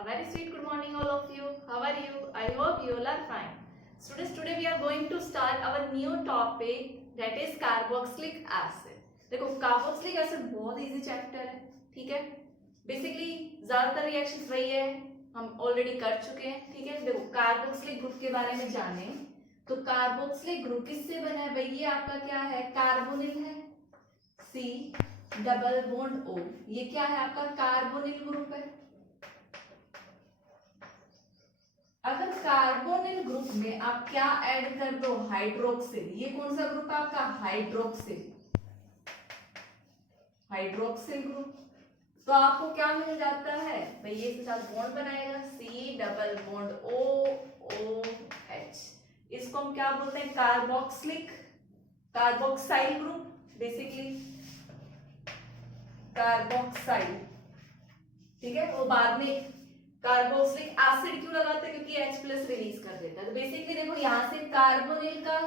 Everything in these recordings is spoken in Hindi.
A very sweet good morning all of you. How are you? I hope you all are fine. Students, today we are going to start our new topic that is carboxylic acid. देखो कार्बोक्सिलिक एसिड बहुत इजी चैप्टर है, ठीक है। बेसिकली ज्यादातर रिएक्शंस वही है, हम ऑलरेडी कर चुके हैं, ठीक है। देखो कार्बोक्सिलिक ग्रुप के बारे में जाने तो कार्बोक्सिलिक ग्रुप किससे बना है भाई? ये आपका क्या है? कार्बोनिल है, C डबल बॉन्ड O। ये क्या है? आपका कार्बोनिल ग्रुप है। अगर कार्बोनिल ग्रुप में आप क्या ऐड कर दो? हाइड्रोक्सिल। ये कौन सा ग्रुप है आपका? हाइड्रोक्सिल। Hydroxyl group. तो आपको क्या मिल जाता है भाई? ये इसके साथ बॉन्ड बनाएगा, C डबल बॉन्ड OH। इसको हम क्या बोलते हैं? Carboxylic, carboxyl group. Basically carboxyl, ठीक है। वो बाद में कार्बोक्सिलिक एसिड क्यों लगाते हैं? क्योंकि H प्लस रिलीज कर देता है। तो बेसिकली देखो यहां से कार्बोनिल का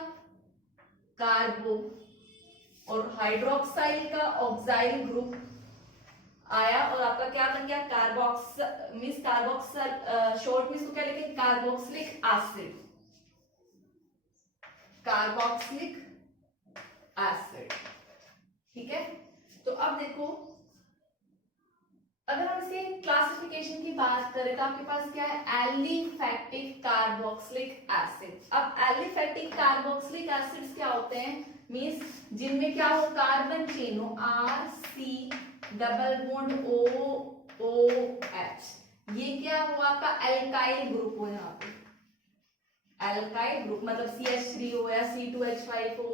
कार्बो और हाइड्रोक्साइल का ऑक्साइल ग्रुप आया और आपका क्या बन गया? कार्बोक्स मींस कार्बोक्सल, शॉर्ट में इसको क्या लिखेंगे? कार्बोक्सिलिक एसिड, कार्बोक्सिलिक एसिड, ठीक है। तो अब देखो, अगर हम इसके क्लासिफिकेशन की बात करें तो आपके पास क्या है? Aliphatic carboxylic acid. अब एलिफैटिक कार्बोक्सिलिक एसिड्स क्या होते हैं? मींस जिनमें क्या हो? कार्बन चेन हो, RC डबल बॉन्ड OH। ये क्या हो? आपका एल्काइल ग्रुप हो। यहाँ पे एल्काइल ग्रुप मतलब CH3 हो या C2H5 हो,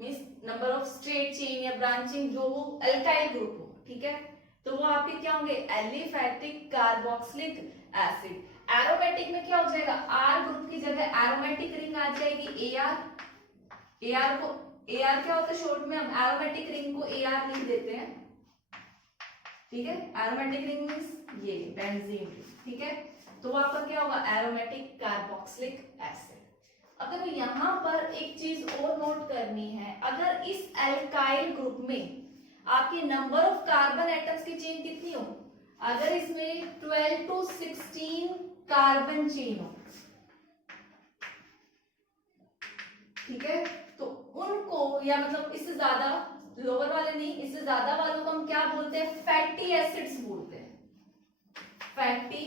means number of straight chain या ब्रांचिंग जो हो, एल्काइल ग्रुप हो, ठीक है। तो वो आपके क्या होंगे? Aliphatic carboxylic acid. एरोमेटिक में क्या हो जाएगा? R ग्रुप की जगह एरोमेटिक रिंग आ जाएगी AR। AR को AR क्या होता है शॉर्ट में? हम एरोमेटिक रिंग को AR लिख देते हैं, ठीक है। एरोमेटिक रिंग मींस ये बेंजीन, ठीक है। तो वो आपका क्या होगा? Aromatic carboxylic acid. अब देखो यहाँ पर एक चीज और नोट करनी है, अगर इस एल्काइल ग्रुप में आपकी नंबर ऑफ कार्बन एटम्स की चेन कितनी हो? अगर इसमें 12 to 16 कार्बन चेन हो, ठीक है, तो उनको या मतलब इससे ज्यादा, लोअर वाले नहीं, इससे ज्यादा वालों को हम क्या बोलते हैं? फैटी एसिड्स बोलते हैं। फैटी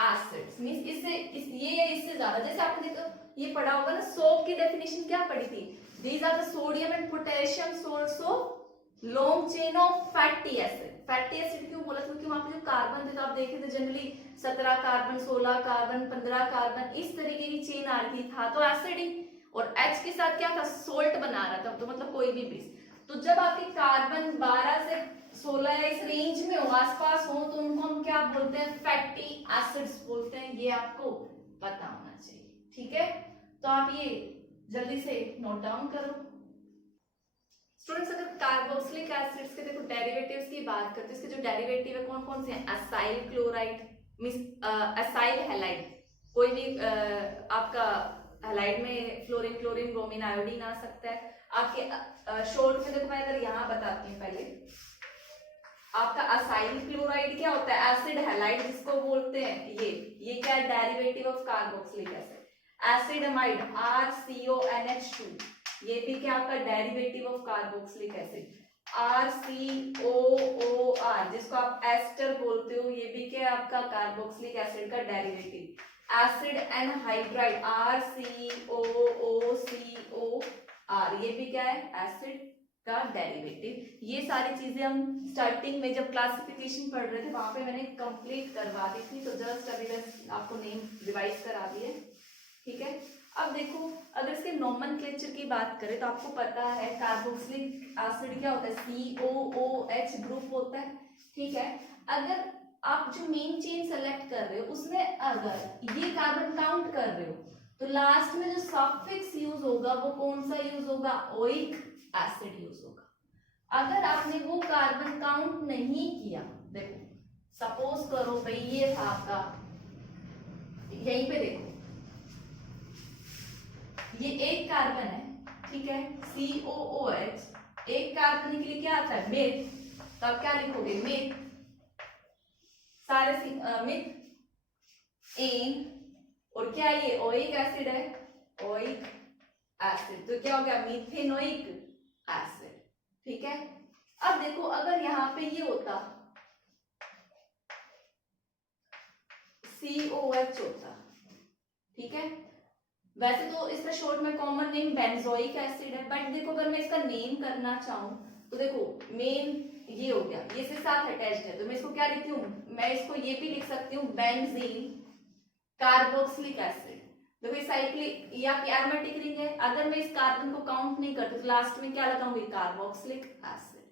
एसिड्स मींस इससे ज्यादा। जैसे आपने देखो ये पढ़ा होगा ना, सोप की डेफिनेशन क्या पढ़ी थी? These are the sodium and potassium सोर्सो long chain of fatty acid. Fatty acid क्यों बोला? क्योंकि वहां पे जो कार्बन थे तो आप देखे थे जनरली 17 कार्बन, 16 कार्बन, 15 कार्बन, इस तरीके की चेन आ रही थी, था तो एसिड ही, और H के साथ क्या था? सोल्ट बना रहा था, तो मतलब कोई भी बेस। तो जब आपके कार्बन 12 से 16 या इस रेंज में हो, आसपास हो, तो उनको हम क्या बोलते हैं? फैटी एसिड्स बोलते हैं। ये आपको पता होना चाहिए, ठीक है। तो आप ये जल्दी से नोट डाउन करो। स्टूडेंट्स, अगर कार्बोक्सिलिक एसिड्स के देखो डेरिवेटिव्स की बात करते हैं, इसके जो डेरिवेटिव है कौन कौन से हैं? Acyl chloride means acyl halide, कोई भी आपका हैलाइड में फ्लोरीन, क्लोरीन, ब्रोमीन, आयोडीन आ सकता है। आपके शॉर्ट में देखो, मैं अगर यहाँ बताती हूँ पहले, आपका असाइल क्लोराइड क्या होता है? एसिड हैलाइड जिसको बोलते हैं। ये क्या है? Derivative of carboxylic acid. Acid amide RCONH2, ये भी क्या आपका? Derivative of carboxylic acid. RCOOR जिसको आप एस्टर बोलते हो, ये भी क्या है? आपका कार्बोक्सिलिक एसिड का डेरिवेटिव। एसिड एनहाइड्राइड RCOOCOR, ये भी क्या है? एसिड का डेरिवेटिव। ये सारी चीजें हम स्टार्टिंग में जब क्लासिफिकेशन पढ़ रहे थे वहां पे मैंने कंप्लीट करवा दी थी, तो जस्ट अभी बस आपको नेम रिवाइज करा दिए, ठीक है। अब देखो, अगर इसके नोमेनक्लेचर की बात करें तो आपको पता है कार्बोक्सिलिक एसिड क्या होता है? COOH ग्रुप होता है, ठीक है। अगर आप जो मेन चेन सेलेक्ट कर रहे हो उसमें अगर ये कार्बन काउंट कर रहे हो तो लास्ट में जो सफिक्स यूज होगा वो कौन सा यूज होगा? ओइक एसिड यूज होगा। अगर आपने वो कार्बन काउंट नहीं किया, देखो सपोज करो भाई ये था आपका, यहीं पे देखो ये एक कार्बन है, ठीक है, COOH। एक कार्बन के लिए क्या आता है? मिथ। तो आप क्या लिखोगे? मिथ। सारे मिथ एन, और क्या ये ओइक एसिड है, ओइक एसिड, तो क्या हो गया मीथेनोइक एसिड। ठीक है, अब देखो अगर यहाँ पे ये होता COH होता, ठीक है, वैसे तो इसका शॉर्ट में कॉमन नेम बेंजोइक एसिड है, बट देखो अगर मैं इसका नेम करना चाहूँ तो देखो मेन ये हो गया, ये से साथ अटैच्ड है, तो मैं इसको क्या लिखती हूँ, मैं इसको ये भी लिख सकती हूँ बेंजीन कार्बोक्सिलिक एसिड। देखो ये साइक्लिक या एरोमेटिक रिंग है, अगर मैं इस कार्बन को काउंट नहीं करती तो लास्ट में क्या लगाऊंगी, कार्बोक्सिलिक एसिड।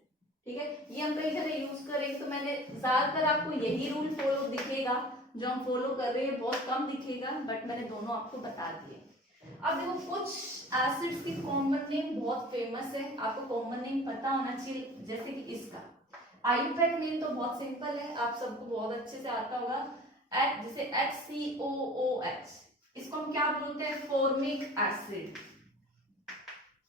ठीक है, ये हम कई जगह यूज करेंगे, तो मैंने ज्यादातर आपको यही रूल फॉलो दिखेगा जो हम फॉलो कर रहे हैं, बहुत कम दिखेगा, बट मैंने दोनों आपको बता दिए। अब देखो कुछ एसिड्स की कॉमन नेम बहुत फेमस है, आपको कॉमन नेम पता होना चाहिए, जैसे कि इसका आईयूपैक नेम तो बहुत सिंपल है, आप सबको बहुत अच्छे से आता होगा, जैसे HCOOH, इसको हम क्या बोलते हैं, फॉर्मिक एसिड,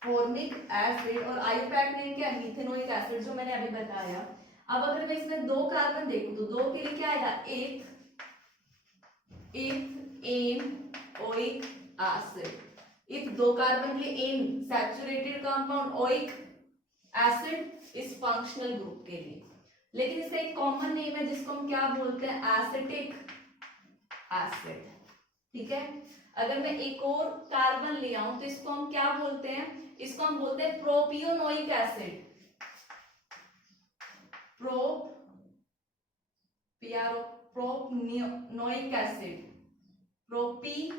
फॉर्मिक एसिड, और आईयूपैक नेम क्या है, मीथेनोइक एसिड, जो मैंने अभी बताया। अब अगर मैं इसमें दो कार्बन देखूं तो दो के लिए क्या आएगा, एक एनओइक एसिड, इफ दो कार्बन के लिए unsaturated compound, oic acid इस फंक्शनल ग्रुप के लिए। लेकिन इसका एक कॉमन नेम है जिसको हम क्या बोलते हैं, एसिटिक एसिड। ठीक है, अगर मैं एक और कार्बन ले आऊं तो इसको हम क्या बोलते हैं, इसको हम बोलते हैं प्रोपियोनोइक एसिड, प्रोपियोनोइक एसिड, प्रोपिनोइक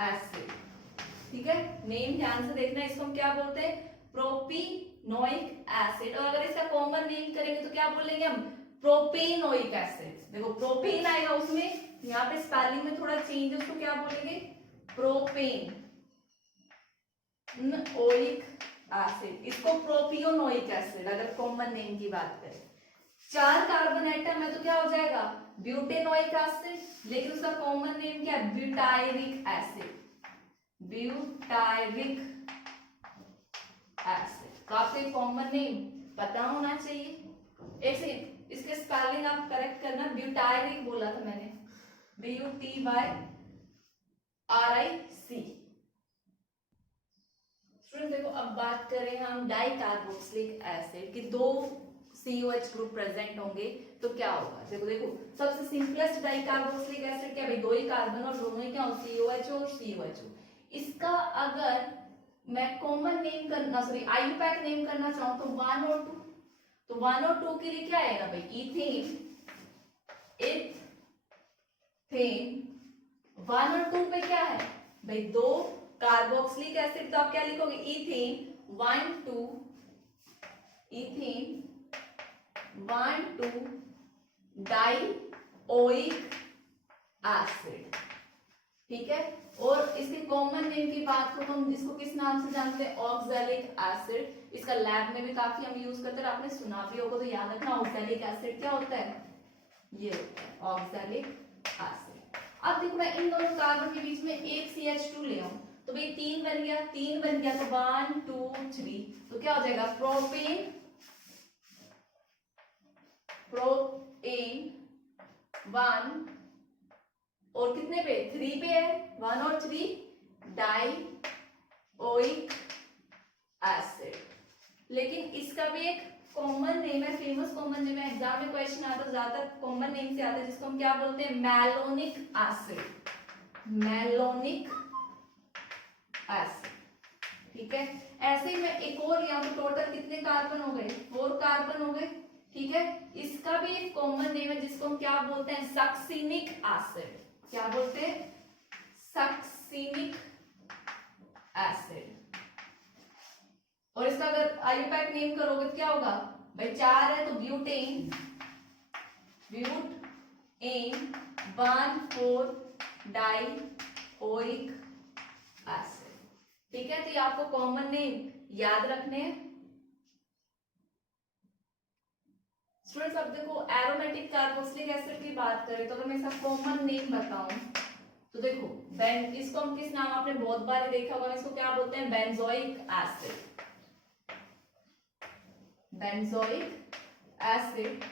एसिड। ठीक है, नेम ध्यान से देखना, इसको हम क्या बोलते हैं, प्रोपिनोइक एसिड, और अगर इसका कॉमन नेम करेंगे तो क्या बोलेंगे हम, प्रोपेनोइक एसिड। देखो प्रोपेन आएगा उसमें, यहाँ पे स्पेलिंग में थोड़ा चेंज है, उसको क्या बोलेंगे, प्रोपेन ओइक एसिड, इसको प्रोपियोनोइक एसिड अगर कॉमन नेम की बात करें। चार कार्बन एटम है तो क्या हो जाएगा, ब्यूटेनोइक एसिड, लेकिन उसका कॉमन नेम क्या है, ब्यूटायरिक एसिड, ब्यूटायरिक एसिड। तो आपको कॉमन नेम पता होना चाहिए। एक सेकंड, इसके स्पेलिंग आप करेक्ट करना, ब्यूटायरिक बोला था मैंने, BUTYRIC। देखो अब बात करें हम डाइकार्बोक्सिलिक एसिड की, दो COH ग्रुप प्रेजेंट होंगे तो क्या होगा। देखो सबसे सिंपलेस्ट डाइकार्बोक्सिलिक एसिड क्या भाई, दो ही कार्बन और दोनों ही क्या हो, COH और COH। इसका अगर मैं कॉमन नेम करना, सॉरी आईयूपैक नेम करना चाहूं तो 1 और 2, तो 1 और 2 के लिए क्या आएगा भाई, इथेन, इथेन। 1 और 2 पे क्या है भाई, दो कार्बोक्सिलिक एसिड, तो आप क्या लिखोगे, इथेन 1 2, इथेन 1 2 डाइओइक एसिड। ठीक है, और इसके कॉमन नेम की बात करो तो हम इसको किस नाम से जानते हैं, ऑक्सैलिक एसिड। इसका लैब में भी काफी हम यूज करते हैं, आपने सुना भी होगा, तो याद रखना ऑक्सैलिक एसिड क्या होता है, ये होता है ऑक्सैलिक एसिड। अब देखो मैं इन दोनों कार्बन के बीच में एक CH2 ले आऊं तो भाई 3 बन गया, 3 बन गया तो 1 2 3, तो क्या हो जाएगा, प्रोपेन, प्रोपेन 1, और कितने पे, 3 पे है, 1 और 3 डाइओइक एसिड। लेकिन इसका भी एक कॉमन नेम है, फेमस कॉमन नेम है, एग्जाम में क्वेश्चन आता है ज्यादातर कॉमन नेम से आता है, जिसको हम क्या बोलते हैं, मैलोनिक एसिड, मैलोनिक एसिड। ठीक है, ऐसे ही मैं एक और लिया तो टोटल कितने कार्बन हो गए, 4 कार्बन हो गए। ठीक है, इसका भी एक कॉमन नेम है जिसको हम क्या बोलते हैं, सक्सिनिक एसिड। क्या बोलते हैं, सक्सिनिक एसिड। और इसका अगर आईयूपैक नेम करोगे तो क्या होगा भाई, 4 है तो ब्यूटेन, ब्यूटेन 1 4 डाइओइक एसिड। ठीक है, तो ये आपको कॉमन नेम याद रखने हैं। स्टूडेंट्स अब देखो एरोमेटिक कार्बोक्सिलिक एसिड की बात करें तो अगर मैं इसका कॉमन नेम बताऊं तो देखो इसको हम किस नाम, आपने बहुत बार देखा होगा, इसको क्या बोलते हैं, बेंजोइक एसिड, बेंजोइक एसिड।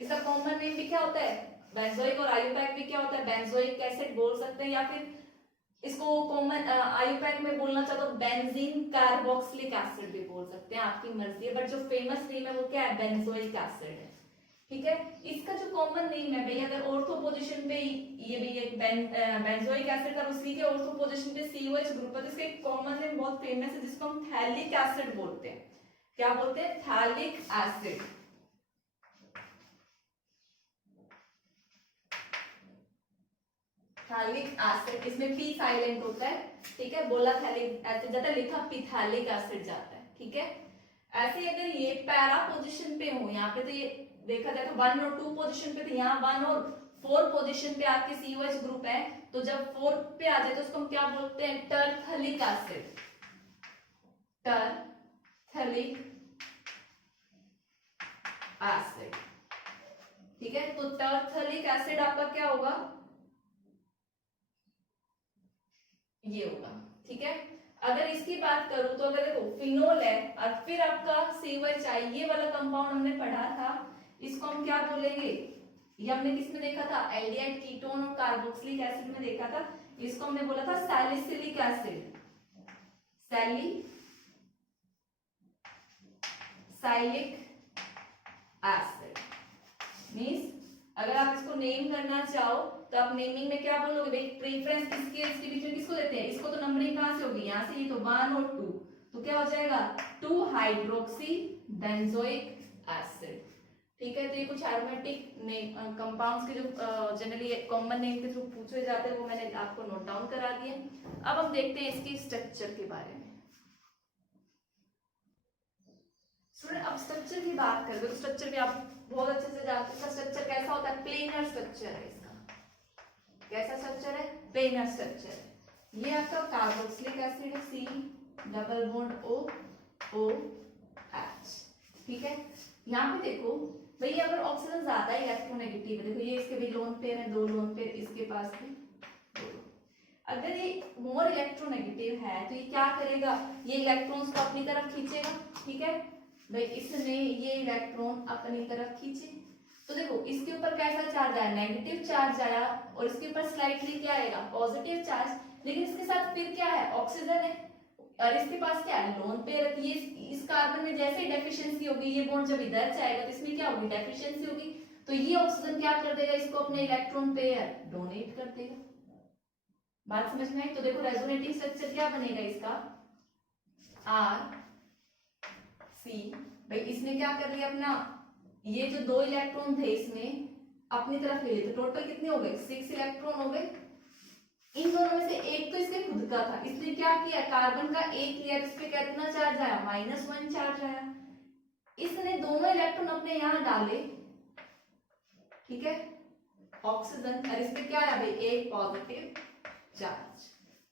इसका कॉमन नेम भी क्या होता है बेंजोइक, और आयुपैक भी क्या होता है बेंजोइक एसिड बोल सकते हैं, या फिर इसको कॉमन आयुपैक में बोलना चाहो तो बेंजीन कार्बोक्सिलिक एसिड भी बोल सकते हैं, आपकी मर्जी है, बट जो फेमस नेम है वो क्या है बेंजोइक एसिड है। ठीक है, इसका जो कॉमन नेम है भाई, अगर ऑर्थो पोजीशन पे ये भी एक बेंजोइक एसिड का उसी के ऑर्थो पोजीशन पे COH ग्रुप है, तो इसका एक कॉमन नेम बहुत फेमस है जिसको हम थैलिक एसिड बोलते हैं। क्या बोलते हैं थैलिक एसिड। थैलिक एसिड, इसमें पी साइलेंट होता है, ठीक है, बोला थैलिक एसिड जाता है, लिखा पिथैलिक एसिड जाता है। ठीक है, ऐसे ही अगर ये पैरा पोजीशन पे हो यहाँ पे, तो ये देखा जाए तो 1 और 2 पोजीशन पे, तो यहाँ 1 और 4 पोजीशन पे आपके COH ग्रुप है, तो जब 4 पे आ जाए तो उसको हम क्या बोलते हैं टरथलिक एसिड। टरथलिक एसिड। ठीक है, तो टरथलिक एसिड आपका क्या होगा ये होगा। ठीक है, अगर इसकी बात करूं तो अगर देखो फिनोल है और फिर आपका COH ये वाला कंपाउंड हमने पढ़ा था, इसको हम क्या बोलेंगे, ये हमने किस में देखा था एल्डिहाइड कीटोन और कार्बोक्सिलिक एसिड में देखा था, इसको हमने बोला था salicylic acid. Salicylic acid means अगर आप इसको नेम करना चाहो तो आप नेमिंग में क्या बोलोगे भाई, प्रेफरेंस इसके बीच में किसको देते हैं, इसको तो नंबरिंग कहां से होगी यहाँ से, ये तो 1 और 2, तो क्या हो जाएगा 2 हाइड्रोक्सी बेंजोइक एसिड। ठीक है, तो ये कुछ एरोमेटिक कंपाउंड्स के जो जनरली कॉमन नेम के थ्रू पूछे जाते हैं वो मैंने आपको नोट डाउन करा दिए। अब हम देखते हैं इसके स्ट्रक्चर के बारे में। स्टूडेंट अब स्ट्रक्चर की बात करें तो स्ट्रक्चर भी आप बहुत अच्छे से जानते हैं, इसका स्ट्रक्चर कैसा होता है प्लेनर स्ट्रक्चर है इसका। कैसा स्ट्रक्चर है प्लेनर स्ट्रक्चर है। ये आपका कार्बोक्सिलिक एसिड है C डबल बॉन्ड OH। ठीक है, यहाँ पे देखो भाई अगर ऑक्सीजन ज्यादा इलेक्ट्रोनेगेटिव है, देखो ये इसके भी लोन पेयर है, 2 लोन पेयर इसके पास भी 2। अगर ये मोर इलेक्ट्रोनेगेटिव है तो ये क्या करेगा, ये इलेक्ट्रॉन्स को अपनी तरफ खींचेगा। ठीक है भाई, इसने ये इलेक्ट्रॉन अपनी तरफ खींचे तो देखो इसके ऊपर कैसा चार्ज आया नेगेटिव चार्ज आया, और इसके ऊपर स्लाइटली क्या आएगा पॉजिटिव चार्ज, लेकिन इसके साथ फिर क्या है ऑक्सीजन है और इसके पास क्या है लोन पेयर। ये इस कार्बन में जैसे ही डेफिशिएंसी होगी, ये बॉन्ड जब इधर जाएगा तो इसमें क्या होगी डेफिशिएंसी होगी, तो ये ऑक्सीजन क्या कर देगा इसको अपने इलेक्ट्रॉन पेयर डोनेट कर देगा। बात समझ में आई? तो देखो रेजोनेटिंग स्ट्रक्चर क्या बनेगा इसका RC। भाई इसने क्या कर लिया अपना, ये जो 2 इलेक्ट्रॉन थे इसमें अपनी तरफ ले लिए, तो टोटल कितने हो गए 6 इलेक्ट्रॉन हो गए। इन दोनों में से एक तो इसके खुद का था, इसने क्या किया कार्बन का एक लिया, इस पे कितना चार्ज आया -1 चार्ज आया, इसने दोनों इलेक्ट्रॉन अपने यहाँ डाले। ठीक है, ऑक्सीजन और इस पे क्या आया भाई एक पॉजिटिव चार्ज।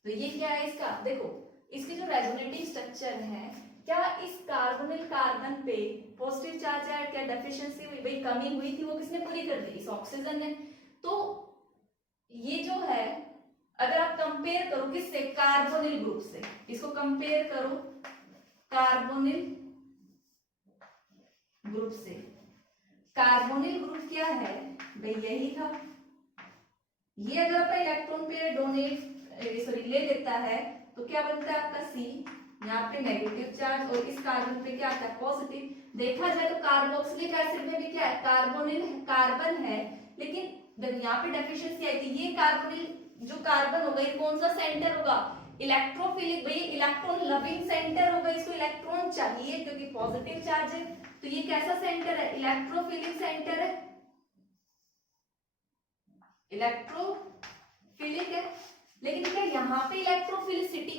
तो ये क्या है इसका, देखो इसकी जो रेजोनेटिंग स्ट्रक्चर है, क्या इस कार्बोनिल कार्बन पे पॉजिटिव चार्ज आया, क्या डेफिशिएंसी हुई भाई कमी हुई थी, वो किसने पूरी कर दी इस ऑक्सीजन ने। तो ये जो है अगर आप कंपेयर करो किससे कार्बोनिल ग्रुप से, इसको कंपेयर करो कार्बोनिल ग्रुप से। कार्बोनिल ग्रुप क्या है भाई यही था, ये अगर अपना इलेक्ट्रॉन पेयर डोनेट सॉरी ले लेता है तो क्या बनता है आपका C, यहाँ पे नेगेटिव चार्ज और इस कार्बन पे क्या आता है पॉजिटिव। देखा जाए तो कार्बोक्सिलिक एसिड में भी क्या है कार्बोनिल कार्बन है, लेकिन यहाँ पे डेफिशिएंसी आई थी, ये कार्बोनिल जो कार्बन होगा ये कौन सा सेंटर होगा इलेक्ट्रोफिलिक, भाई इलेक्ट्रॉन लविंग सेंटर होगा, इसको इलेक्ट्रॉन चाहिए क्योंकि पॉजिटिव चार्ज है, तो ये कैसा सेंटर है इलेक्ट्रोफिलिक सेंटर है, इलेक्ट्रोफिलिक है। लेकिन क्या यहाँ पे इलेक्ट्रोफिलिसिटी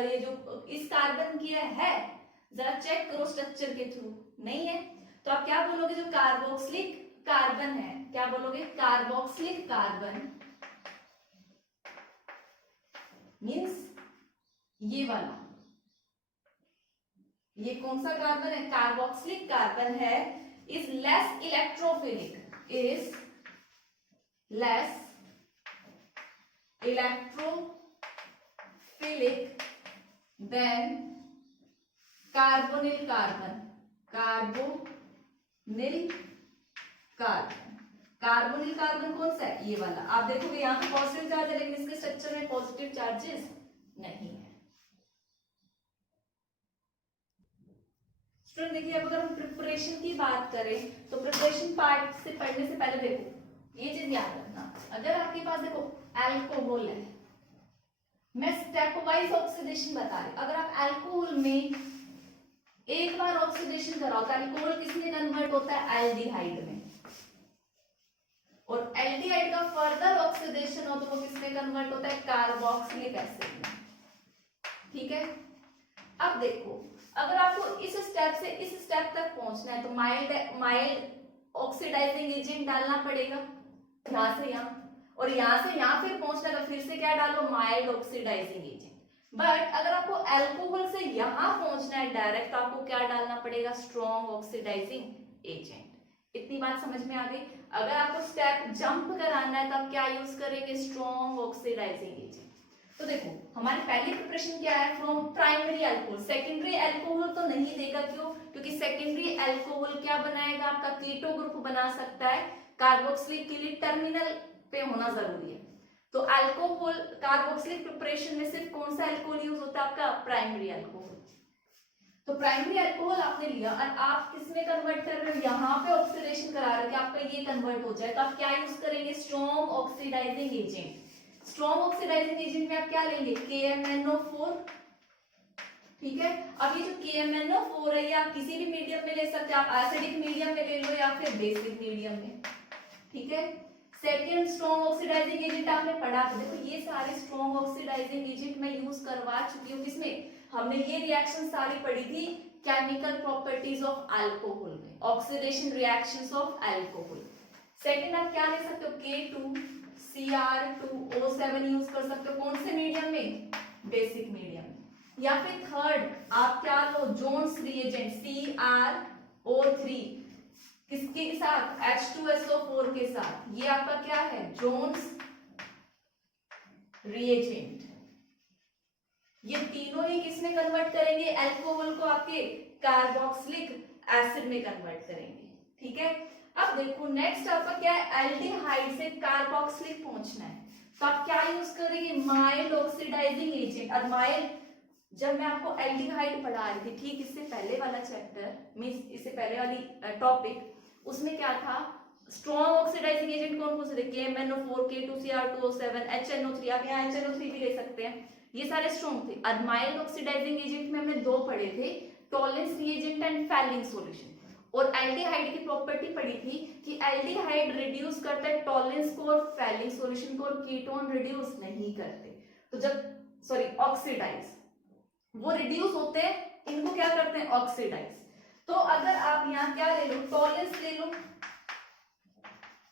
ये जो इस कार्बन की है जरा चेक करो स्ट्रक्चर के थ्रू नहीं है, तो आप क्या बोलोगे जो कार्बोक्सिलिक कार्बन है, क्या बोलोगे कार्बोक्सिलिक कार्बन मींस ये वाला, ये कौन सा कार्बन है कार्बोक्सिलिक कार्बन है, is less electrophilic, is less electrophilic than carbonyl carbon, carbonyl carbon. Carbonyl carbon कौन सा है? ये वाला। आप देखोगे यहाँ पे पॉजिटिव चार्ज है, लेकिन इसके स्ट्रक्चर में पॉजिटिव चार्जेस नहीं है। स्टूडेंट देखिए, अब अगर हम प्रिपरेशन की बात करें तो प्रिपरेशन पार्ट से पढ़ने से पहले देखो ये चीज याद रखना, अगर आपके पास देखो अल्कोहल है, मैं स्टेप वाइज ऑक्सीडेशन बता रही, अगर आप अल्कोहल में एक बार ऑक्सीडेशन कराओ तो अल्कोहल किसमें कन्वर्ट होता है? एल्डिहाइड में। और एल्डिहाइड का फर्दर ऑक्सीडेशन हो तो वो किसमें कन्वर्ट होता है? कार्बोक्सिलिक एसिड में। ठीक है, अब देखो अगर आपको इस स्टेप से इस स्टेप तक पहुंचना है तो माइल्ड ऑक्सीडाइजिंग एजेंट डालना पड़ेगा, यहां से यहां, और यहां से यहां फिर पहुंचना है तो फिर से क्या डालो? Mild oxidising agent. बट अगर आपको अल्कोहल से यहां पहुंचना है डायरेक्ट, तो आपको क्या डालना पड़ेगा? Strong oxidising agent. इतनी बात समझ में आ गई? अगर आपको स्टेप जंप कराना है तो आप क्या यूज करेंगे? Strong oxidising agent. तो देखो हमारी पहली प्रिपरेशन क्या है? From primary alcohol. Secondary alcohol तो नहीं देगा, क्यों? क्योंकि सेकेंडरी अल्कोहल क्या बनाएगा? आपका कीटो ग्रुप बना सकता है, कार्बोक्सिलिक के लिए टर्मिनल पे होना जरूरी है। तो अल्कोहल कार्बोक्सिलिक प्रिपरेशन में सिर्फ कौन सा अल्कोहल यूज होता है? आपका प्राइमरी अल्कोहल। तो प्राइमरी अल्कोहल आपने लिया और आप किसमें कन्वर्ट कर रहे हो? यहाँ पे ऑक्सीडेशन करा रहे हो कि आपका ये कन्वर्ट हो जाए, तो आप क्या यूज करेंगे? Strong oxidising agent. Strong oxidising agent में आप क्या लेंगे? KMnO4। ठीक है, अब ये जो KMnO4 है ये आप किसी भी मीडियम में ले सकते हैं, आप एसिडिक मीडियम में ले लो या फिर बेसिक मीडियम में। ठीक है, सेकेंड स्ट्रॉन्ग ऑक्सीडाइजिंग एजेंट आपने पढ़ा था, देखो ये सारे स्ट्रॉन्ग ऑक्सीडाइजिंग एजेंट मैं यूज करवा चुकी हूँ। किसमें? हमने ये रिएक्शन सारी पढ़ी थी केमिकल प्रॉपर्टीज ऑफ अल्कोहल में, oxidation reactions of alcohol. Second आप क्या ले सकते हो? K2Cr2O7 यूज कर सकते हो, कौन से मीडियम में? बेसिक मीडियम में। या फिर थर्ड आप क्या लो? जोन्स रिएजेंट CrO3 किसके साथ? H2SO4 के साथ। ये आपका क्या है? Jones reagent. ये तीनों ही किसमें कन्वर्ट करेंगे? अल्कोहल को आपके कार्बोक्सिलिक एसिड में कन्वर्ट करेंगे। ठीक है, अब देखो नेक्स्ट आपका क्या है? एल्डिहाइड से कार्बोक्सिलिक पहुंचना है, तो आप क्या यूज करेंगे? Mild oxidising agent. और माइल्ड जब मैं आपको एल्डिहाइड पढ़ा रही थी, ठीक इससे पहले वाला चैप्टर मींस इससे पहले वाली टॉपिक, उसमें क्या था? स्ट्रॉन्ग ऑक्सीडाइजिंग एजेंट कौन कौन से थे? KMnO4, K2Cr2O7, HNO3। आप यहाँ HNO3 भी ले सकते हैं, ये सारे स्ट्रॉन्ग थे। और माइल्ड ऑक्सीडाइजिंग एजेंट में हमने दो पढ़े थे, Tollens reagent and falling solution. और एल्डिहाइड की प्रॉपर्टी पढ़ी थी कि एल्डिहाइड रिड्यूस करता है टॉलेंस को और फैलिंग सॉल्यूशन को, और कीटोन रिड्यूस नहीं करते। तो जब ऑक्सीडाइज वो रिड्यूस होते हैं, इनको क्या करते हैं? ऑक्सीडाइज। तो अगर आप यहाँ क्या ले लो? टॉलेंस ले लो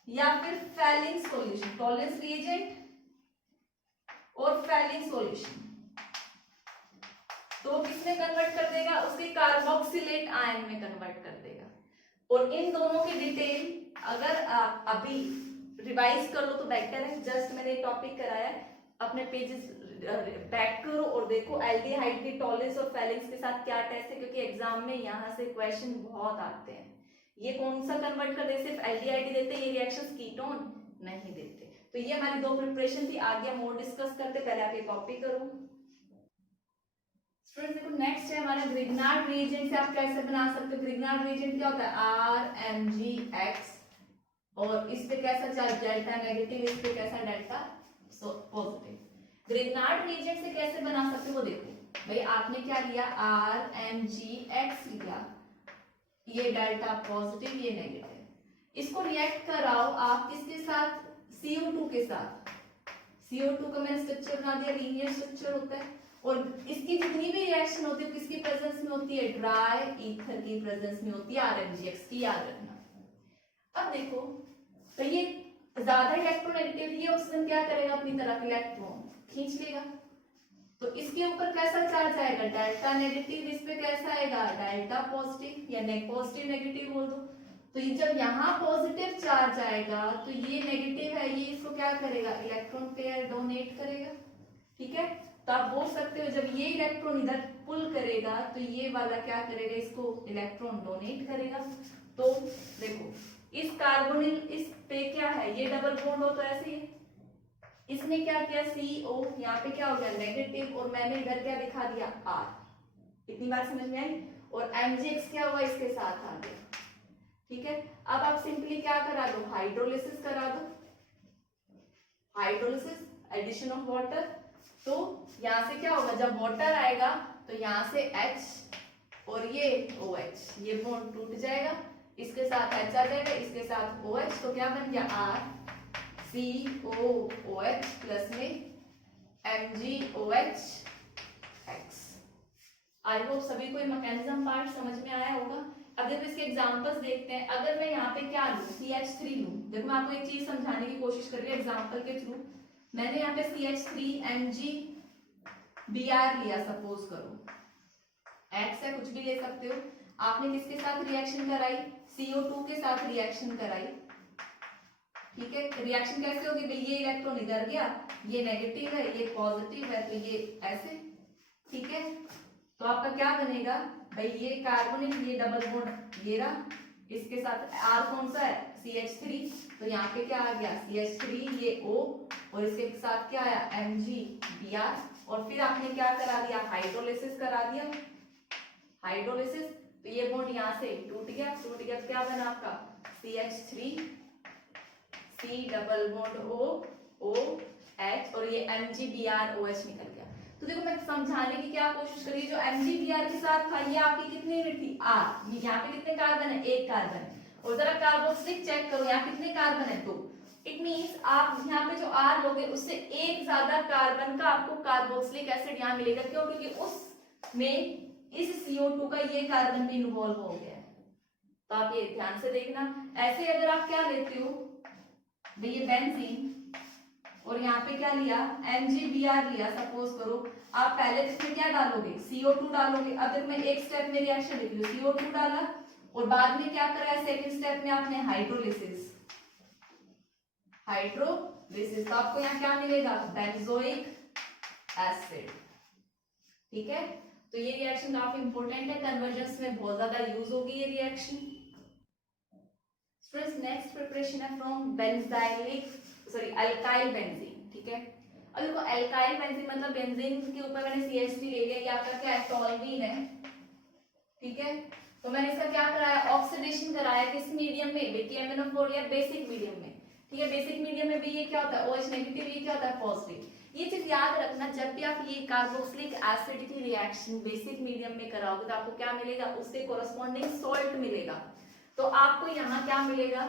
या फिर फैलिंग सॉल्यूशन, टॉलेंस रिएजेंट और फैलिंग सॉल्यूशन, तो किसमें कन्वर्ट कर देगा? उसके कार्बोक्सिलेट आयन में कन्वर्ट कर देगा। और इन दोनों की डिटेल अगर आप अभी रिवाइज कर लो तो बेटर है। जस्ट मैंने टॉपिक कराया, अपने पेजेस बैक करो और देखो एल्डिहाइड की टॉलेंस और फैलिंग्स के साथ क्या टेस्ट है, क्योंकि एग्जाम में यहाँ से क्वेश्चन बहुत आते हैं। ये कौन सा कन्वर्ट कर दे? सिर्फ एल्डिहाइड देते हैं, ये रिएक्शंस कीटोन नहीं देते। तो ये हमारी दो प्रिपरेशन थी, आगे हम और डिस्कस करते, पहले आप ये कॉपी करो। स्टूडेंट देखो नेक्स्ट है हमारा ग्रिग्नार्ड रिएजेंट से आप कैसे बना सकते हो? ग्रिग्नार्ड रिएजेंट क्या होता है? RMgX, और इस पे कैसा चार्ज? डेल्टा नेगेटिव, इस पे कैसा? Delta positive. ग्रिग्नार्ड रिएजेंट से कैसे बना सकते हो? वो देखो भाई, आपने क्या लिया? RMgX लिया, ये डेल्टा पॉजिटिव, ये नेगेटिव। इसको रिएक्ट कराओ आप किसके साथ? CO2 के साथ। CO2 का मैंने स्ट्रक्चर बना दिया, लीनियर स्ट्रक्चर होता है। और इसकी जितनी भी रिएक्शन होती है किसकी प्रेजेंस में होती है? ड्राई ईथर की प्रेजेंस में होती है, RMgX की, याद रखना। अब देखो तो ये ज्यादा इलेक्ट्रोनेगेटिव, ये ऑक्सीजन क्या करेगा? अपनी तरफ इलेक्ट्रॉन खींच लेगा, तो इसके ऊपर कैसा चार्ज आएगा? Delta negative. इस पे कैसा आएगा? डेल्टा पॉजिटिव, या पॉजिटिव नेगेटिव बोल दो। तो ये जब यहाँ पॉजिटिव चार्ज आएगा तो ये नेगेटिव है, ये इसको क्या करेगा? इलेक्ट्रॉन पेयर डोनेट करेगा। ठीक है, तो आप बोल सकते हो जब ये इलेक्ट्रॉन इधर पुल करेगा तो ये वाला क्या करेगा? इसको इलेक्ट्रॉन डोनेट करेगा। तो देखो इस कार्बोनिल इस पे क्या है, ये डबल बॉन्ड हो तो ऐसे ही, इसने क्या किया CO, यहाँ पे क्या हो गया नेगेटिव, और मैंने इधर क्या दिखा दिया R। इतनी बात समझ में आई। और MgX क्या हुआ, इसके साथ आ गया। ठीक है, अब आप सिंपली क्या करा दो, हाइड्रोलिसिस करा दो, हाइड्रोलिसिस एडिशन ऑफ वाटर। तो यहाँ से क्या होगा, जब वाटर आएगा तो यहाँ से H और ये OH, ये बॉन्ड टूट जाएगा, इसके साथ H आ जाएगा, इसके साथ OH, तो क्या बन गया RCOOH प्लस में MgOH X। आई होप सभी को ये मैकेनिज्म पार्ट समझ में आया होगा। अब देखो इसके एग्जांपल्स देखते हैं। अगर मैं यहाँ पे क्या लूँ, CH3 लूँ, देखो मैं आपको एक चीज समझाने की कोशिश कर रही हूँ एग्जांपल के थ्रू। मैंने यहाँ पे CH3 MgBr लिया, सपोज करो X है, कुछ भी ले सकते हो। आपने किसके साथ रिएक्शन कराई, CO2 के साथ रिएक्शन कराई। ठीक है, रिएक्शन कैसे होगी भाई, ये इलेक्ट्रॉन इधर गया, ये नेगेटिव है, ये पॉजिटिव है, तो ये ऐसे। ठीक है, तो आपका क्या बनेगा भाई, ये कार्बोनिल, ये डबल बॉन्ड ये रहा, इसके साथ R कौन सा है, CH3, तो यहाँ पे क्या आ गया CH3, ये O, और इसके साथ क्या आया MgBr, और फिर आपने क्या करा दिया, हाइड्रोलिसिस करा दिया, हाइड्रोलिसिस, तो ये बॉन्ड यहाँ से टूट गया, टूट गया तो क्या बना आपका CH3 C double bond OH, और ये MgBr OH निकल गया। तो देखो मैं समझाने की क्या कोशिश करी, जो MgBr के साथ था ये आपकी कितनी यूनिट थी R, यहाँ पे कितने कार्बन है, एक कार्बन है, और जरा कार्बोक्सिलिक चेक करो यहाँ कितने कार्बन है, 2। इट मींस आप यहाँ पे जो R लोगे उससे एक ज्यादा कार्बन का आपको कार्बोक्सिलिक एसिड यहाँ मिलेगा। क्यों, क्योंकि उसमें इस CO2 का ये कार्बन भी इन्वॉल्व हो गया है। तो आप ये ध्यान से देखना। ऐसे अगर आप क्या लेते हो भाई, ये बेंजीन, और यहाँ पे क्या लिया MgBr लिया, सपोज करो, आप पहले इसमें क्या डालोगे, CO2 डालोगे। अब मैं एक स्टेप में रिएक्शन लिख लूं, CO2 डाला, और बाद में क्या करा है, सेकंड स्टेप में आपने हाइड्रोलिसिस, हाइड्रोलिसिस, तो आपको यहाँ क्या मिलेगा, बेंजोइक एसिड। ठीक है, तो ये रिएक्शन काफी इंपॉर्टेंट है, कन्वर्जन्स में बहुत ज्यादा यूज होगी ये रिएक्शन। स्टूडेंट्स नेक्स्ट प्रिपरेशन है फ्रॉम अल्काइल बेंजीन। ठीक है, अब देखो अल्काइल बेंजीन मतलब बेंजीन के ऊपर मैंने CH3 ले लिया, ये आपका क्या है, टॉल्यूइन है। ठीक है, तो मैंने इसका क्या कराया, ऑक्सीडेशन कराया, किस मीडियम में, KMnO4 या बेसिक मीडियम में। ठीक है, बेसिक मीडियम में भी ये क्या होता है OH नेगेटिव, ये क्या होता है पॉजिटिव। ये चीज याद रखना, जब भी आप ये कार्बोक्सिलिक एसिड की रिएक्शन बेसिक मीडियम में कराओगे तो आपको क्या मिलेगा, उससे कोरस्पॉन्डिंग सॉल्ट मिलेगा। तो आपको यहाँ क्या मिलेगा,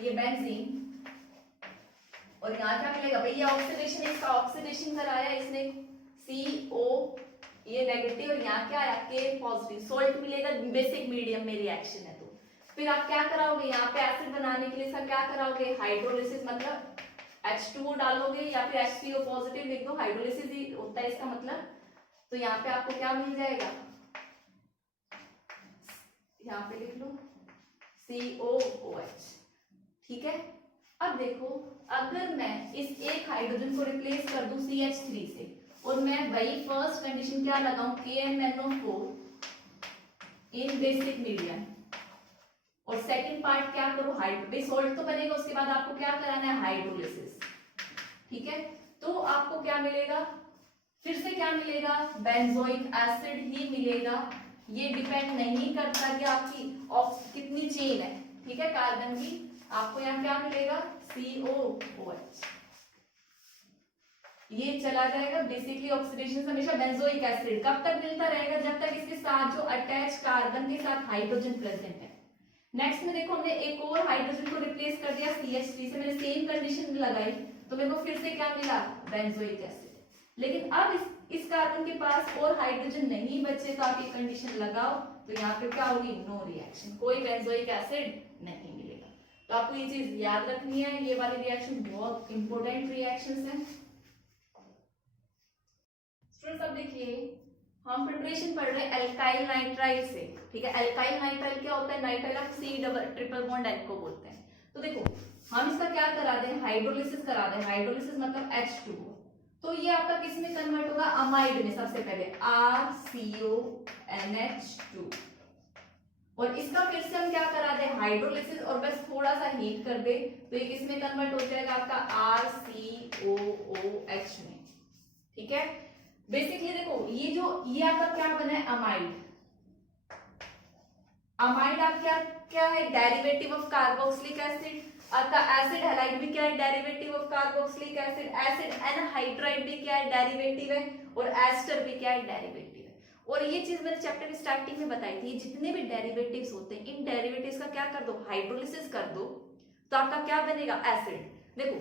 ये बेंजीन, और यहाँ क्या मिलेगा भाई, ये ऑक्सीडेशन, इसका ऑक्सीडेशन कराया इसने, CO ये नेगेटिव, और यहाँ क्या आया K पॉजिटिव, सॉल्ट मिलेगा, बेसिक मीडियम में रिएक्शन है। तो फिर आप क्या कराओगे, यहाँ पे एसिड बनाने के लिए इसका क्या कराओगे, हाइड्रोलिसिस, मतलब H2O डालोगे, या फिर HCO पॉजिटिव लिख दो, हाइड्रोलिसिस ही होता है इसका मतलब। तो यहाँ पे आपको क्या मिल जाएगा, यहाँ पे लिख लो COOH। ठीक है, अब देखो अगर मैं इस एक हाइड्रोजन को रिप्लेस कर दूं CH3 से, और मैं वही फर्स्ट कंडीशन क्या लगाऊं, KMnO4 इन बेसिक मीडियम, और सेकंड पार्ट क्या करूं, हाइड्रो सॉल्ट तो बनेगा, उसके बाद आपको क्या कराना है, हाइड्रोलिसिस। ठीक है, तो आपको क्या मिलेगा, फिर से क्या मिलेगा, बेंजोइक एसिड ही मिलेगा। ये डिपेंड नहीं करता कि आपकी कितनी चेन है। ठीक है, कार्बन की, आपको यहाँ क्या मिलेगा, COOH, ये चला जाएगा। बेसिकली ऑक्सीडेशन हमेशा बेंजोइक एसिड कब तक मिलता रहेगा, जब तक इसके साथ जो अटैच कार्बन के साथ हाइड्रोजन प्रेजेंट है। नेक्स्ट में देखो हमने एक और हाइड्रोजन को रिप्लेस कर दिया CH3 से, मैंने सेम कंडीशन लगाई, तो मेरे को फिर से क्या मिला, बेंजोइक एसिड। लेकिन अब इस कार्बन के पास और हाइड्रोजन नहीं बचे, तो आप ये कंडीशन लगाओ, तो यहाँ पे क्या होगी, नो रिएक्शन, कोई बेंजोइक एसिड नहीं मिलेगा। तो आपको ये चीज याद रखनी है, ये वाली रिएक्शन बहुत इंपॉर्टेंट रिएक्शंस हैं। स्टूडेंट्स अब देखिए हम प्रिपरेशन पढ़ रहे हैं अल्काइल नाइट्राइल से। ठीक है, अल्काइल नाइट्राइल क्या होता है, नाइट्राइल आप C ट्रिपल बॉन्ड N को बोलते हैं। तो देखो हम इसका क्या करा दें, हाइड्रोलिसिस करा दें, हाइड्रोलिसिस मतलब H2O, तो ये आपका किस में कन्वर्ट होगा, अमाइड में। सबसे पहले RCONH2, और इसका फिर से हम क्या करा दे, हाइड्रोलिसिस, और बस थोड़ा सा हीट कर दे तो ये किस में कन्वर्ट हो जाएगा आपका RCOOH में। ठीक है, बेसिकली देखो ये आपका क्या बना है, अमाइड। अमाइड आप क्या है, डेरिवेटिव ऑफ कार्बोक्सिलिक एसिड। आपका एसिड हैलाइड भी क्या है, derivative of carboxylic acid. Acid anhydride भी क्या है, डेरिवेटिव है। और एस्टर भी क्या है, डेरिवेटिव है। और ये चीज मैंने चैप्टर की स्टार्टिंग में बताई थी, जितने भी डेरिवेटिव्स होते हैं इन डेरिवेटिव्स का क्या कर दो, हाइड्रोलिसिस कर दो, तो आपका क्या बनेगा, एसिड। देखो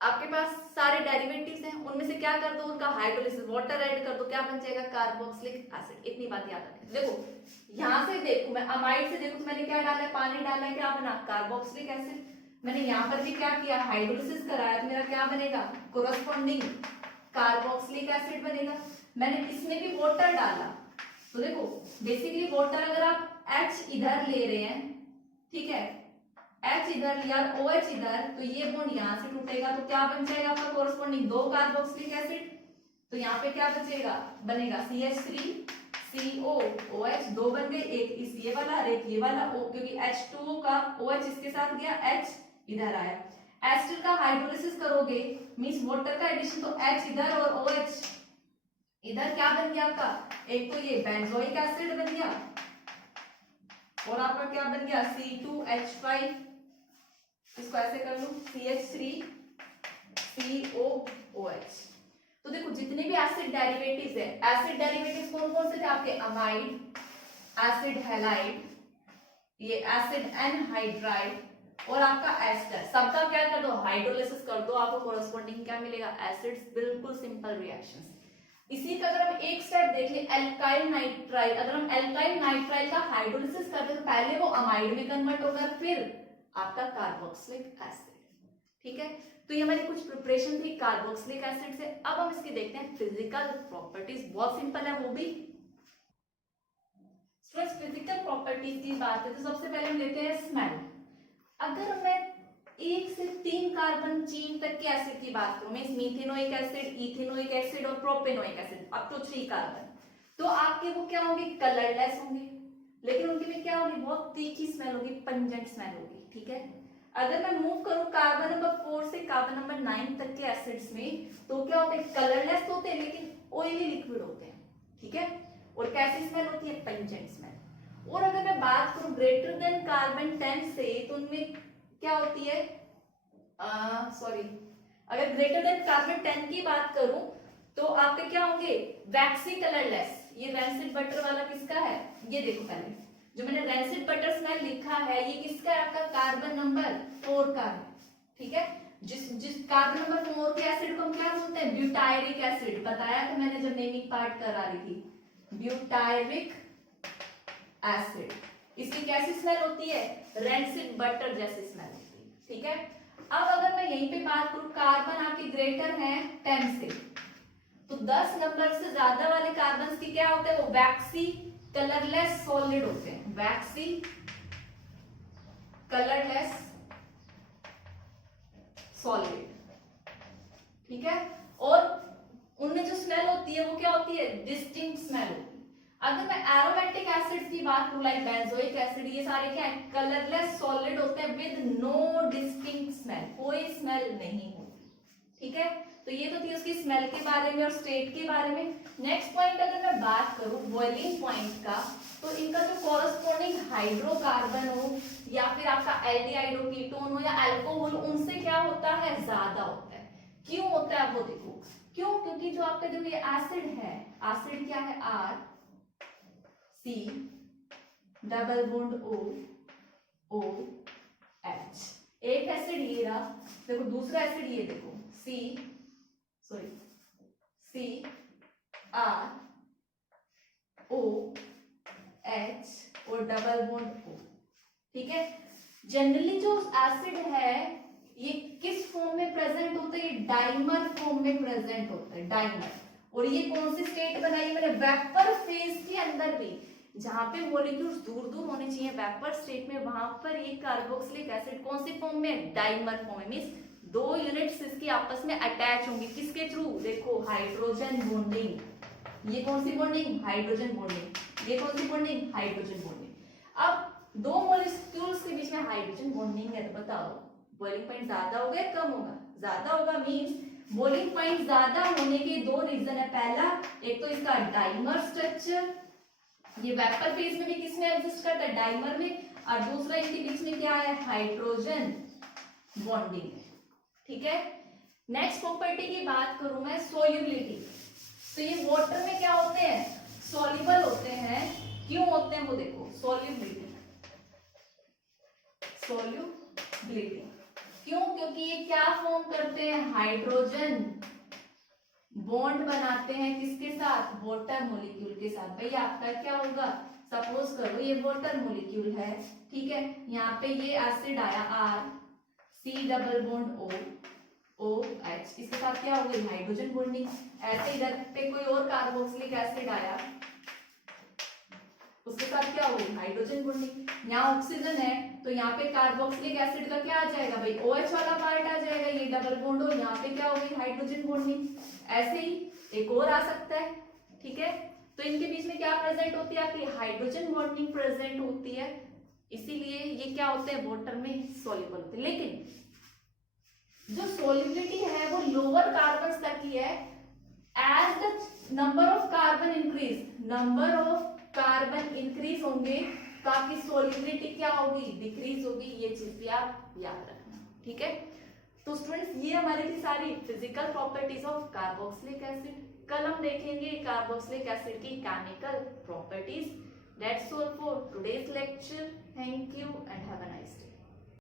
आपके पास सारे डेरिवेटिव्स हैं, उनमें से क्या कर दो, उनका हाइड्रोलिसिस, वाटर ऐड कर दो, क्या बन जाएगा, कार्बोक्सिलिक एसिड। इतनी बात याद रखें। देखो यहां से देखो, मैं अमाइड से देखो तो मैंने क्या डाला है, पानी डाला है, क्या बना, कार्बोक्सिलिक एसिड। मैंने यहाँ पर भी क्या किया, हाइड्रोलिसिस कराया, तो मेरा क्या बनेगा, कोरस्पॉन्डिंग कार्बोक्सिलिक एसिड बनेगा। मैंने इसमें भी वाटर डाला, तो देखो बेसिकली वाटर अगर आप H इधर ले रहे हैं, ठीक है, H इधर लिया, OH इधर, तो ये बॉन्ड यहां से टूटेगा, तो क्या बन जाएगा आपका कोरस्पॉन्डिंग, 2 कार्बोक्सिलिक एसिड। तो यहाँ पे क्या बचेगा, बनेगा CH3COOH, 2 बन गए, एक इस ये वाला और एक ये वाला, O, क्योंकि H2O का OH इसके साथ गया, H इधर आया। एस्टर का हाइड्रोलिसिस करोगे मींस वाटर का एडिशन, तो H इधर और OH इधर, क्या बन गया आपका, एक तो ये बेंजोइक एसिड बन गया और आपका क्या बन गया, C2H5, इसको ऐसे कर लो, CH3COOH। तो देखो जितने भी एसिड डेरिवेटिव्स है, एसिड डेरिवेटिव्स कौन कौन से थे आपके, अमाइड, एसिड हैलाइड, ये एसिड एनहाइड्राइड और आपका एस्टर, सबका क्या कर दो, हाइड्रोलिसिस कर दो, आपको कोरस्पॉन्डिंग क्या मिलेगा, एसिड्स। बिल्कुल सिंपल रिएक्शंस। इसी का अगर हम एक स्टेप देख ले, एल्काइल नाइट्राइल, अगर हम एल्काइल नाइट्राइल का हाइड्रोलिसिस करते तो पहले वो अमाइड में कन्वर्ट होगा, फिर आपका कार्बोक्सिलिक एसिड। ठीक है, तो ये हमारी कुछ प्रिपरेशन थी कार्बोक्सिलिक एसिड से। अब हम इसके देखते हैं फिजिकल प्रॉपर्टीज, बहुत सिंपल है वो भी। फिजिकल प्रॉपर्टीज की बात है तो सबसे पहले हम लेते हैं स्मेल। अगर मैं 1 से 3 कार्बन चेन तक के एसिड की बात करूं, means methanoic acid, ethanoic acid और propanoic acid, up to 3 carbon, तो आपके वो क्या होंगे, कलरलेस होंगे, लेकिन उनके में क्या होगी, बहुत तीखी स्मेल होगी, पंजेंट स्मेल होगी। ठीक है, अगर मैं मूव करूं कार्बन नंबर 4 से कार्बन नंबर 9 तक के एसिड्स में, तो क्या होते हैं, कलरलेस होते हैं लेकिन ऑयली लिक्विड होते हैं। ठीक है, और कैसी स्मेल होती है, पंजेंट स्मेल। और अगर मैं बात करूं ग्रेटर देन कार्बन 10 से, तो उनमें क्या होती है, सॉरी, अगर ग्रेटर देन कार्बन 10 की बात करूं तो आपके क्या होंगे, वैक्सी कलरलेस। ये रैंसिड बटर वाला किसका है, ये देखो पहले जो मैंने रैंसिड बटर स्मेल लिखा है, ये किसका है, आपका कार्बन नंबर 4 का है। ठीक है, जिस कार्बन नंबर 4 के एसिड को हम क्या बोलते हैं, ब्यूटायरिक एसिड। बताया था मैंने जब नेमिंग पार्ट करा रही थी, ब्यूटायरिक एसिड। इसकी कैसी स्मेल होती है, रैंसिड बटर जैसी स्मेल होती है। ठीक है, अब अगर मैं यहीं पे बात करूं, कार्बन आपके ग्रेटर है 10 से, तो 10 नंबर से ज्यादा वाले कार्बन की क्या होते हैं, वो वैक्सी कलरलेस सॉलिड होते हैं, वैक्सी कलरलेस सॉलिड। ठीक है, और उनमें जो स्मेल होती है वो क्या होती है, डिस्टिंक्ट स्मेल होती है। अगर मैं एरोमेटिक एसिड्स की बात करूं, लाइक बेंजोइक एसिड, ये सारे क्या है, कलरलेस सॉलिड होते हैं विद नो डिस्टिंक्ट स्मेल, कोई स्मेल नहीं होती। ठीक है, तो ये तो थी उसकी स्मेल के बारे में और स्टेट के बारे में। नेक्स्ट पॉइंट अगर मैं बात करूं बॉइलिंग पॉइंट का, तो इनका जो कॉरस्पॉन्डिंग हाइड्रोकार्बन हो या फिर आपका एल्डिहाइड हो, कीटोन हो या अल्कोहल, उनसे क्या होता है, ज्यादा होता है। क्यों होता है वो देखो, क्यों, क्योंकि जो आपका जो ये एसिड है, एसिड क्या है, R C double bond O H, एक एसिड ये रहा, देखो दूसरा एसिड ये देखो, C R O H और डबल बॉन्ड O। ठीक है, जनरली जो एसिड है ये किस फॉर्म में प्रेजेंट होता है, ये डाइमर फॉर्म में प्रेजेंट होता है, डाइमर। और ये कौन सी स्टेट बनाई मैंने, वेपर फेज के अंदर भी, जहां पे मॉलिक्यूल्स दूर दूर होने चाहिए वेपर स्टेट में, वहां पर ये कार्बोक्सिलिक एसिड कौन सी फॉर्म में, डाइमर फॉर्म में, मींस 2 यूनिट्स इसकी आपस में अटैच होंगी, किसके थ्रू, देखो हाइड्रोजन बॉन्डिंग। ये कौन सी बॉन्डिंग, हाइड्रोजन बॉन्डिंग। ये कौन सी बॉन्डिंग, हाइड्रोजन बॉन्डिंग। अब दो मॉलिक्यूल्स के बीच में हाइड्रोजन बॉन्डिंग है, तो बताओ बॉइलिंग पॉइंट ज्यादा होगा या कम होगा, ज्यादा होगा। मींस बॉइलिंग पॉइंट ज्यादा होने के दो रीजन है। पहला, एक तो इसका डाइमर स्ट्रक्चर, ये वेपर फेज में भी किसमें एग्जिस्ट करता है, डाइमर में, और दूसरा इनके बीच में क्या है, हाइड्रोजन बॉन्डिंग है, ठीक है। नेक्स्ट प्रॉपर्टी की बात करूं मैं, सोल्यूबिलिटी। तो ये वाटर में क्या होते हैं, सॉल्युबल होते हैं। क्यों होते हैं वो देखो, सोल्यूबिलिटी, सोल्यूबिलिटी क्यों, क्योंकि ये क्या फॉर्म करते हैं, हाइड्रोजन बॉन्ड बनाते हैं किसके साथ, वाटर मॉलिक्यूल के साथ। भाई आपका क्या होगा, सपोज करो ये वाटर मॉलिक्यूल है, ठीक है, यहाँ पे ये एसिड आया R, C double bond OH, इसके साथ क्या हो गई, हाइड्रोजन बॉन्डिंग। ऐसे इधर पे कोई और कार्बोक्सिलिक एसिड आया, उसके साथ क्या हो गई, हाइड्रोजन बॉन्डिंग। यहाँ ऑक्सीजन है तो यहाँ पे कार्बोक्सिलिक एसिड का क्या आ जाएगा भाई, OH वाला पार्ट आ जाएगा, ये डबल बॉन्ड हो, यहाँ पे क्या हो गई, हाइड्रोजन बॉन्डिंग। ऐसे ही एक और आ सकता है, ठीक है। तो इनके बीच में क्या प्रेजेंट होती है, आपकी हाइड्रोजन बॉन्डिंग प्रेजेंट होती है, इसीलिए ये क्या होते हैं, वाटर में सॉल्युबल होते हैं। लेकिन जो सॉल्युबिलिटी है वो लोअर कार्बन तक की है। As the number of carbon increase, number of carbon increase होंगे तो आपकी सॉल्युबिलिटी क्या होगी, डिक्रीज होगी। ये चीज भी आप याद रखना, ठीक है। तो स्टूडेंट्स ये हमारी थी सारी physical properties of carboxylic acid. कल हम देखेंगे कार्बोक्सिलिक एसिड की chemical properties. That's all for today's lecture. Thank you and have a nice day.